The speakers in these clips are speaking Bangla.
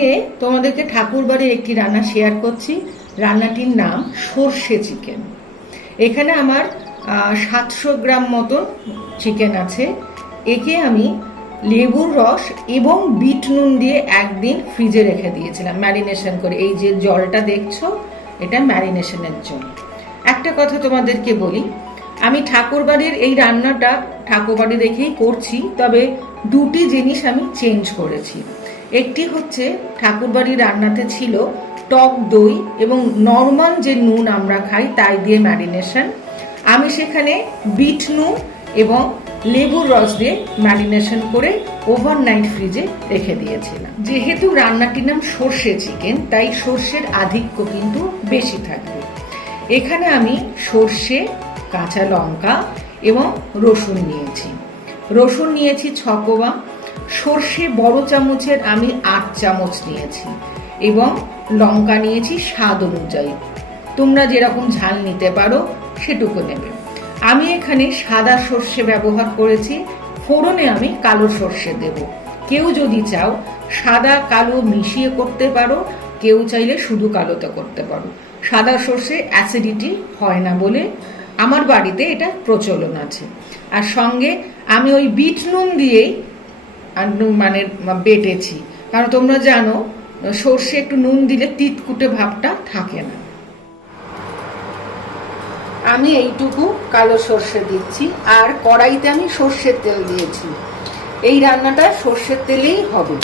আজকে তোমাদেরকে ঠাকুরবাড়ির একটি রান্না শেয়ার করছি। রান্নাটির নাম সর্ষে চিকেন এখানে আমার সাতশো গ্রাম মতন চিকেন আছে। একে আমি লেবুর রস এবং বিট নুন দিয়ে একদিন ফ্রিজে রেখে দিয়েছিলাম ম্যারিনেশন করে। এই যে জলটা দেখছ, এটা ম্যারিনেশনের জন্য একটা কথা তোমাদেরকে বলি, আমি ঠাকুরবাড়ির এই রান্নাটা ঠাকুরবাড়ি রেখেই করছি, তবে দুটি জিনিস আমি চেঞ্জ করেছি। একটি হচ্ছে ঠাকুরবাড়ির রান্নাতে ছিল টক দই এবং নর্মাল যে নুন আমরা খাই তাই দিয়ে ম্যারিনেশন। আমি সেখানে বিট নুন এবং লেবুর রস দিয়ে ম্যারিনেশন করে ওভারনাইট ফ্রিজে রেখে দিয়েছিলাম। যেহেতু রান্নাটির নাম সর্ষে চিকেন, তাই সর্ষের আধিক্য কিন্তু বেশি থাকবে। এখানে আমি সর্ষে, কাঁচা লঙ্কা এবং রসুন নিয়েছি। রসুন নিয়েছি ছকোয়া সর্ষে বড় চামচের আমি আট চামচ নিয়েছি এবং লঙ্কা নিয়েছি স্বাদ অনুযায়ী। তোমরা যেরকম ঝাল নিতে পারো সেটুকু নেবে। আমি এখানে সাদা সর্ষে ব্যবহার করেছি, ফোড়নে আমি কালো সর্ষে দেব। কেউ যদি চাও সাদা কালো মিশিয়ে করতে পারো, কেউ চাইলে শুধু কালোতে করতে পারো। সাদা সর্ষে অ্যাসিডিটি হয় না বলে আমার বাড়িতে এটা প্রচলন আছে। আর সঙ্গে আমি ওই বিট নুন দিয়েই মানে বেটেছি। কারণ তোমরা জানো, সর্ষে একটু নুন দিলে তিতকুটে ভাবটা থাকে না। আমি এইটুকু কালো সর্ষে দিচ্ছি, আর কড়াইতে আমি সর্ষের তেল দিয়েছি। এই রান্নাটা সর্ষের তেলেই হবে।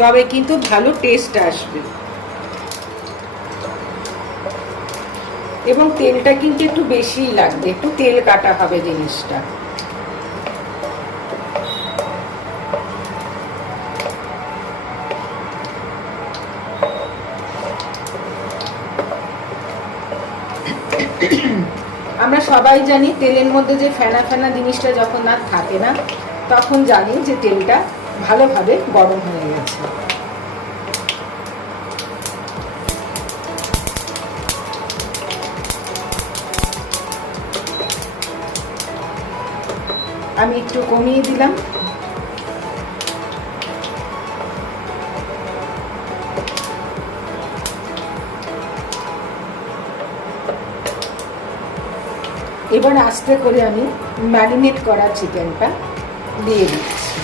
তবে কিন্তু ভালো টেস্ট আসবে। এবং তেলটা কিন্তু একটু বেশিই লাগবে, একটু তেল কাটা হবে জিনিসটা আমরা সবাই জানি তেলের মধ্যে যে ফেনা ফেনা জিনিসটা যখন আর থাকে না, তখন জানি যে তেলটা ভালোভাবে গরম হয়ে গেছে। আমি একটু কমিয়ে দিলাম। এবার আস্তে করে আমি ম্যারিনেট করা চিকেনটা দিয়ে দিচ্ছি।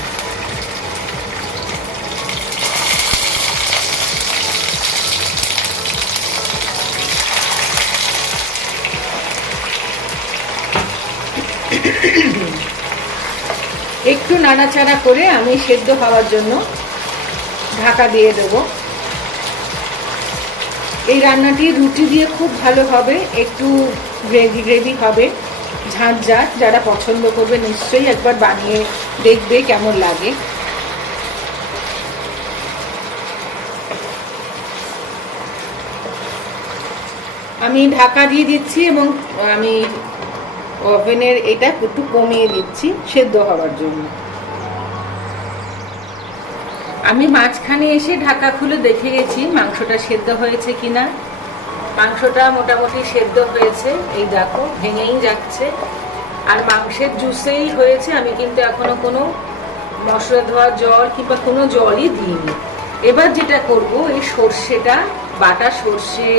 একটু নাড়াচাড়া করে আমি সেদ্ধ হওয়ার জন্য ঢাকা দিয়ে দেব। এই রান্নাটি রুটি দিয়ে খুব ভালো হবে, একটু গ্রেভি গ্রেভি হবে ঝাঁট ঝাঁট যারা পছন্দ করবে নিশ্চয়ই একবার বানিয়ে দেখবে কেমন লাগে। আমি ঢাকা দিয়ে দিচ্ছি এবং আমি ওভেনের এটা একটু কমিয়ে দিচ্ছি সেদ্ধ হওয়ার জন্য। আমি মাঝখানে এসে ঢাকা খুলে দেখে গেছি মাংসটা সেদ্ধ হয়েছে কিনা। মাংসটা মোটামুটি সেদ্ধ হয়েছে। এই দেখো, ভেঙেই যাচ্ছে। আর মাংসের জুসেই হয়েছে, আমি কিন্তু এখনও কোনো মশলা ধোয়া জল কিংবা কোনো জলই দিইনি। এবার যেটা করব, এই সর্ষেটা, বাটা সর্ষে,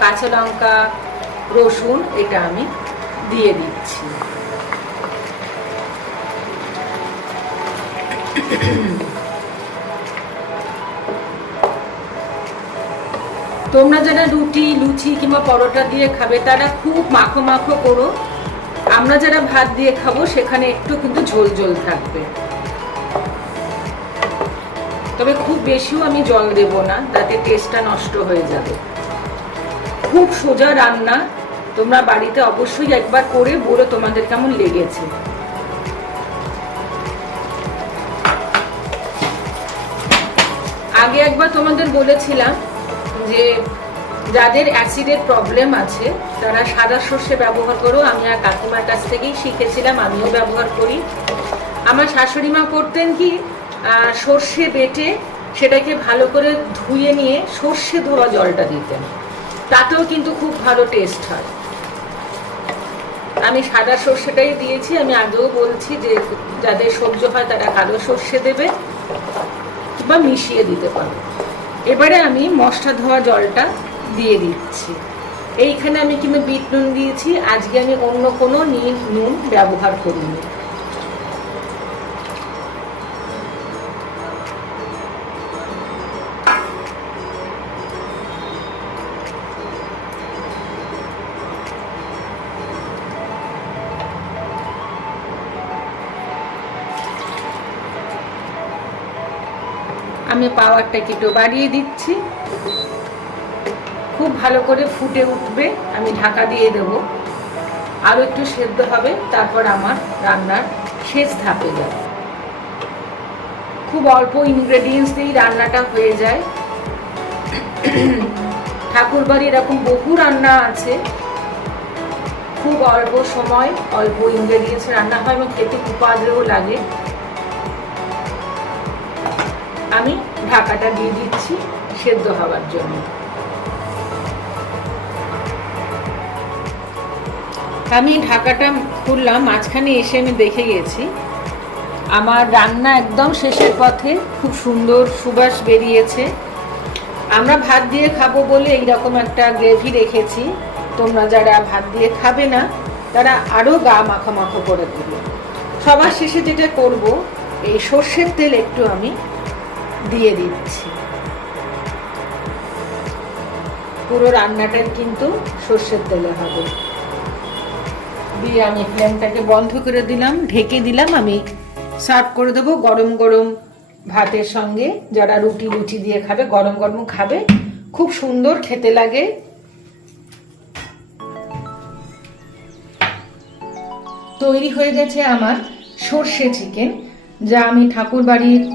কাঁচা লঙ্কা, রসুন, এটা আমি দিয়ে দিচ্ছি। তোমরা যারা রুটি, লুচি কিংবা পরোটা দিয়ে খাবে, তারা খুব মাখো মাখো করো। আমরা যারা ভাত দিয়ে খাব, সেখানে একটু কিন্তু ঝোল ঝোল থাকবে। তবে খুব বেশিও আমি জল দেব না, তাতে টেস্টটা নষ্ট হয়ে যাবে। খুব সোজা রান্না, তোমরা বাড়িতে অবশ্যই একবার করে বলো তোমাদের কেমন লেগেছে। আগে একবার তোমাদের বলেছিলাম যে যাদের অ্যাসিডের প্রবলেম আছে, তারা সাদা সর্ষে ব্যবহার করো। আমি আর কাকিমার কাছ থেকেই শিখেছিলাম, আমিও ব্যবহার করি। আমার শাশুড়ি মা করতেন কি সর্ষে বেটে সেটাকে ভালো করে ধুয়ে নিয়ে সর্ষে ধোয়া জলটা দিতেন। তাতেও কিন্তু খুব ভালো টেস্ট হয়। আমি সাদা সর্ষেটাই দিয়েছি। আমি আগেও বলছি যে, যাদের সহ্য হয় তারা কালো সর্ষে দেবে অথবা মিশিয়ে দিতে পারো। এবারে আমি মশলা ধোয়া জলটা দিয়ে দিচ্ছি। এইখানে আমি কিন্তু বিট নুন দিয়েছি। আজকে আমি অন্য কোনো নীল নুন ব্যবহার করিনি। আমি পাওয়ারটাকে একটু বাড়িয়ে দিচ্ছি। খুব ভালো করে ফুটে উঠবে, আমি ঢাকা দিয়ে দেব। আরও একটু সেদ্ধ হবে, তারপর আমার রান্নার শেষ ধাপে যাবে। খুব অল্প ইনগ্রেডিয়েন্টস দিয়েই রান্নাটা হয়ে যায়। ঠাকুরবাড়ি এরকম বহু রান্না আছে। খুব অল্প সময়, অল্প ইনগ্রেডিয়েন্টস রান্না হয়, এবং খেতে খুব লাগে। আমি ঢাকাটা দিয়ে দিচ্ছি সেদ্ধ হওয়ার জন্য। আমি ঢাকাটা খুললাম, মাঝখানে এসে আমি দেখে গেছি। আমার রান্না একদম শেষের পথে, খুব সুন্দর সুবাস বেরিয়েছে। আমরা ভাত দিয়ে খাব বলে এইরকম একটা গ্রেভি রেখেছি। তোমরা যারা ভাত দিয়ে খাবে না, তারা আরও গা মাখো করে দেবে। সবার শেষে যেটা করব, এই সর্ষের তেল একটু আমি দিয়ে দিচ্ছি। পুরো রান্নাটাই কিন্তু সর্ষের তেলে হবে। দিয়ে আমি ফ্লেমটাকে বন্ধ করে দিলাম, ঢেকে দিলাম, আমি সার্ভ করে দেবো গরম গরম ভাতের সঙ্গে। যারা রুটি রুটি দিয়ে খাবে, গরম গরম খাবে, খুব সুন্দর খেতে লাগে। তৈরি হয়ে গেছে আমার সর্ষে চিকেন। যা আমি ঠাকুর বাড়ির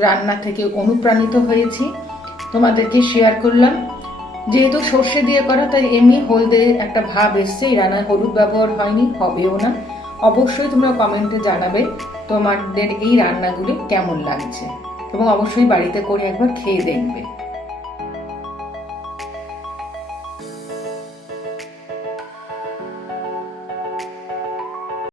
রান্না থেকে অনুপ্রাণিত হয়েছি। তোমাদেরকে শেয়ার করলাম। যেহেতু সর্ষে দিয়ে করা, তাই এমনি হলদে একটা ভাব এসছে। এই রান্নায় হলুদ ব্যবহার হয়নি, হবেও না। অবশ্যই তোমরা কমেন্টে জানাবে তোমাদের এই রান্নাগুলি কেমন লাগছে। এবং অবশ্যই বাড়িতে করে একবার খেয়ে দেখবে।